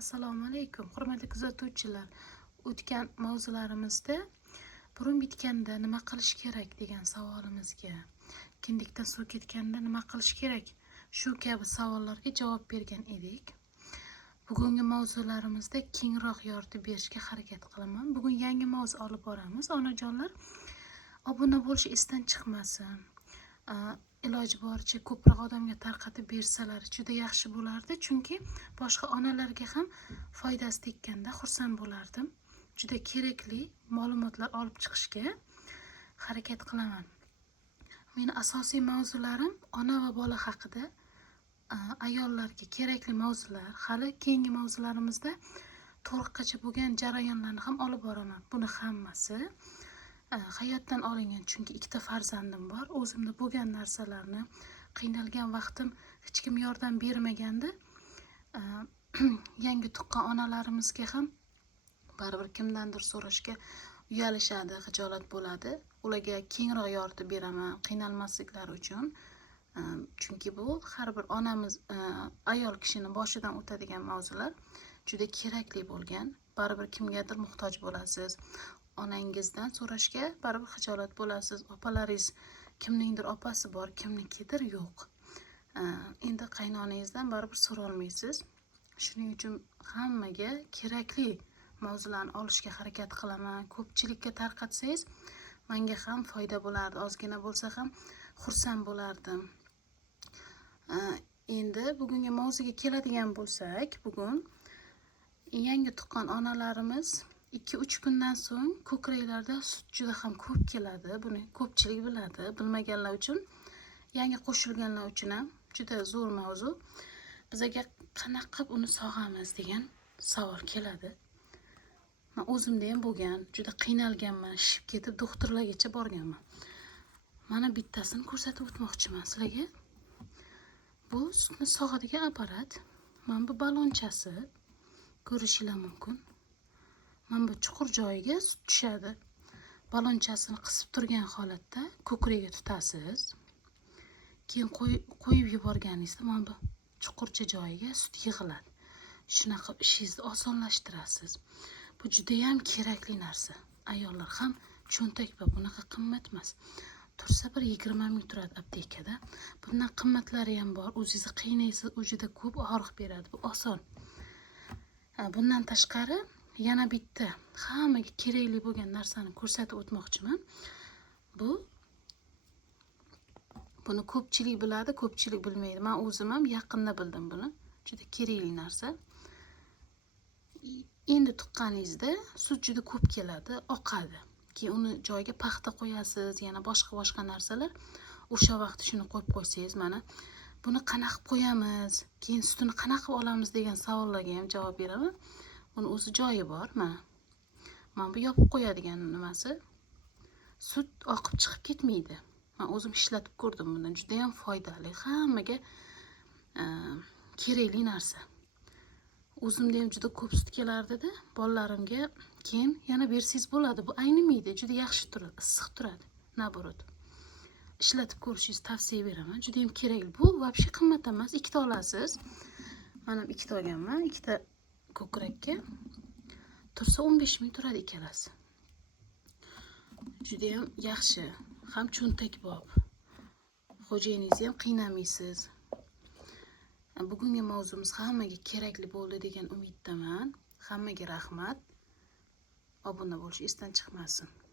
Assalomu alaykum, hurmatli kuzatuvchilar. O'tgan mavzularimizda burun bitganda nima qilish kerak degan savolimizga, kindiqdan suv ketganda nima qilish kerak, shu kabi savollarga javob bergan edik. Bugungi mavzularimizda kengroq yoritib berishga harakat qilaman. Bugun yangi mavzu olib boramiz. Onajonlar, obuna bo'lish esdan chiqmasin. Iloji boricha ko'proq odamga tarqatib bersalar juda yaxshi bo'lardi, chunki boshqa onalarga ham foydasi tekkanda xursand bo'lardim. Juda kerakli ma'lumotlar olib chiqishga harakat qilaman. Meni asosiy mavzularim ona va bola haqida, ayollarga kerakli mavzular. Hali keyingi mavzularimizda to'liqqacha bo'lgan jarayonlarni ham olib boraman. Buni hammasi hayotdan olingan, chunki ikkita farzandim bor. O'zimda bo'lgan narsalarni, qiynalgan vaqtim hech kim yordam bermaganda, yangi tuqqan onalarimizga ham baribir kimdandir so'rashga uyalishadi, xijolat bo'ladi. Ularga kengroq yoritib beraman, qiynalmasliklari uchun. Chunki bu har bir onamiz, ayol kishini boshidan o'tadigan mavzular, juda kerakli bo'lgan. Baribir kimgadir muhtoj bo'lasiz. Onangizdan so'rashga baribir xijolat bo'lasiz. Opalaringiz kimningdir opasi bor, kimnikidir yo'q. Endi qaynonangizdan baribir so'ra olmaysiz. Shuning uchun hammaga kerakli mavzularni olishga harakat qilaman. Ko'pchilikka tarqatsangiz, menga ham foyda bo'lardi. Ozgina bo'lsa ham xursand bo'lardim. Endi bugungi mavzuga keladigan bo'lsak, bugun yangi tuqqan onalarimiz 2-3 kundan so'ng ko'kraklarda sut juda ham ko'p keladi. Buni ko'pchilik biladi. Bilmaganlar uchun, yangi qo'shilganlar uchun ham juda zo'r mavzu. Bizga qanaqa qilib uni sog'amiz degan savol keladi. Men o'zimda ham bo'lgan, juda qiynalganman, shishib ketib doktorlargacha borganman. Mana bittasini ko'rsatib o'tmoqchiman sizlarga. Bu sutni sog'adigan apparat. Mana bu balonchasi. Ko'rishingiz mumkin. Mana bu chuqur joyiga sut tushadi. Balonchasini qisib turgan holatda ko'kragiga tutasiz. Keyin qo'yib yuborganingizda mana bu chuqurcha joyiga sut yig'iladi. Shunaqa ishingizni osonlashtirasiz. Bu juda ham kerakli narsa. Ayollar ham cho'ntak va bunaqa qimmat emas. Tursa bir 20 ming turadi aptekada. Bundan qimmatlari ham bor. O'zingizni qiynaysiz, u juda ko'p og'riq beradi. Bu oson. Bundan tashqari yana bitta hammaga kerakli bo'lgan narsani ko'rsatib o'tmoqchiman. Buni ko'pchilik biladi, ko'pchilik bilmaydi. Men o'zim ham yaqinda bildim buni. Juda kerakli narsa. Endi tuqqaningizda sut juda ko'p keladi, oqadi. Keyin uni joyiga paxta qo'yasiz, yana boshqa narsalar. O'sha vaqt shuni qo'yib qo'ysangiz, mana buni qanaqa qilib qo'yamiz, keyin sutini qanaqa qilib olamiz degan savollarga ham javob beraman. Buni o'zi joyi bor, mana. Mana bu yopib qo'yadigan nimasi. Sut oqib chiqib ketmaydi. Men o'zim ishlatib ko'rdim bundan. Juda ham foydali, hammaga kerakli narsa. O'zimda ham juda ko'p sut kelardi-da, bolalarimga keyin yana bersangiz bo'ladi. Bu aynimaydi, juda yaxshi turadi, issiq turadi. Naborot. Ishlatib ko'rishingizni tavsiya beraman. Juda ham kerakli. Bu vobshe qimmat emas. Ikkita olasiz. Mana bu ikkita olganman. Ikkita ko'krakka. Tursa 15 ming turadi ikkalasi. Juda ham yaxshi. Ham cho'ntakbob. Xo'jayiningizni ham qiynamaysiz. Bugungi mavzumiz hammaga kerakli bo'ldi degan umiddaman. Hammaga rahmat. Obuna bo'lish esdan chiqmasin.